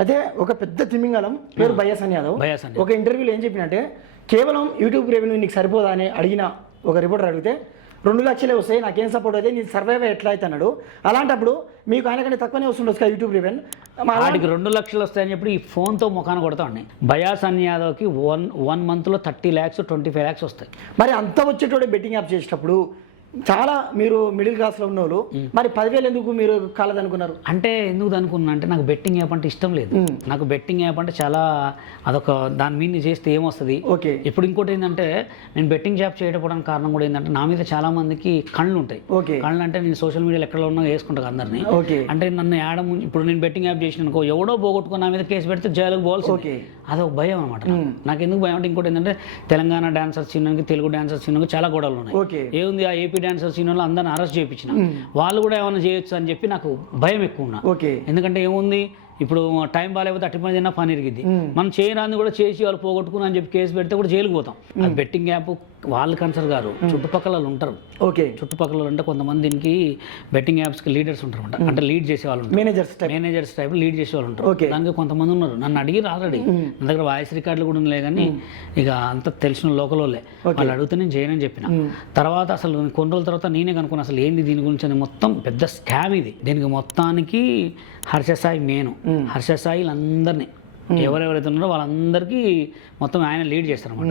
అయితే ఒక పెద్ద తిమింగలం పేరు బయ్యసన్ యాదవ్. బయాస్ ఒక ఇంటర్వ్యూలో ఏం చెప్పినంటే కేవలం యూట్యూబ్ రెవెన్యూ నీకు సరిపోదా అని అడిగిన ఒక రిపోర్టర్ అడిగితే రెండు లక్షలే వస్తాయి నాకేం సపోర్ట్ అయితే నీ సర్వైవ్ ఎట్లా అయితే అన్నాడు. అలాంటప్పుడు మీకు ఆయన కంటే తక్కువనే వస్తుండొచ్చు కదా యూట్యూబ్ రెవెన్యూ వాటికి రెండు లక్షలు వస్తాయని చెప్పి ఈ ఫోన్తో ముఖాన కొడతాండి బయాసన్ యాదవ్కి వన్ వన్ మంత్లో thirty lakhs twenty five lakhs వస్తాయి. మరి అంత వచ్చేటోడే బెట్టింగ్ యాప్ చేసేటప్పుడు చాలా మీరు మిడిల్ క్లాస్లో ఉన్న వాళ్ళు మరి పదివేలు ఎందుకు మీరు కాలదనుకున్నారు? అంటే ఎందుకు అనుకున్నా అంటే నాకు బెట్టింగ్ యాప్ అంటే ఇష్టం లేదు. నాకు బెట్టింగ్ యాప్ అంటే చాలా అదొక దాని మీద చేస్తే ఏమొస్తుంది? ఓకే. ఇప్పుడు ఇంకోటి ఏంటంటే నేను బెట్టింగ్ జాబ్ చేయకపోవడానికి కారణం కూడా ఏంటంటే నా మీద చాలా మందికి కళ్ళు ఉంటాయి. ఓకే. కళ్ళు అంటే నేను సోషల్ మీడియాలో ఎక్కడ ఉన్నా వేసుకుంటాను అందరినీ. ఓకే. అంటే నన్ను యాడ ఇప్పుడు నేను బెట్టింగ్ యాప్ చేసిన అనుకో ఎవడో పోగొట్టుకుని నా మీద కేసు పెడితే జైలుకు పోవాల్సి ఓకే. అదొక భయం అనమాట నాకు. ఎందుకు భయం అంటే ఇంకోటి ఏంటంటే తెలంగాణ డాన్సర్స్ చిన్నకి తెలుగు డాన్సర్స్ చిన్నకి చాలా గొడవలు ఉన్నాయి. ఓకే. ఏముంది ఆ ఏపీ డాన్సర్స్ చిన్న అందరిని అరెస్ట్ చేయించిన. వాళ్ళు కూడా ఏమైనా చేయొచ్చు అని చెప్పి నాకు భయం ఎక్కువ ఉన్నా. ఓకే. ఎందుకంటే ఏముంది? ఇప్పుడు టైం బాగాలేకపోతే అట్టి పని తిన్నా పని ఇరిగిద్ది. మనం చేయరాంది కూడా చేసి వాళ్ళు పోగొట్టుకుని అని చెప్పి కేసు పెడితే కూడా జైలుకు పోతాం. అది బెట్టింగ్ యాప్ వాళ్ళు కన్సర్ గారు చుట్టుపక్కల వాళ్ళు ఉంటారు. ఓకే. చుట్టుపక్కల అంటే కొంతమంది దీనికి బెట్టింగ్ యాప్స్కి లీడర్స్ ఉంటారు అంటే లీడ్ చేసే వాళ్ళు ఉంటారు. Managers type managers type lead చేసే వాళ్ళు ఉంటారు. దానికి కొంతమంది ఉన్నారు. నన్ను అడిగి ఆల్రెడీ. నా దగ్గర వాయిస్ రికార్డులు కూడా ఉన్నాయి కానీ ఇక అంత తెలిసిన లోకల్ వాళ్ళే వాళ్ళు అడిగితే నేను చేయనని చెప్పిన. తర్వాత అసలు కొన్ని రోజుల తర్వాత నేనే కనుక్కున్నా అసలు ఏంది దీని గురించి అని మొత్తం పెద్ద స్కామ్ ఇది. దీనికి మొత్తానికి హర్షసాయి మేను హర్షసాయి అందరినీ ఎవరెవరైతే ఉన్నారో వాళ్ళందరికీ మొత్తం ఆయన లీడ్ చేస్తారు అనమాట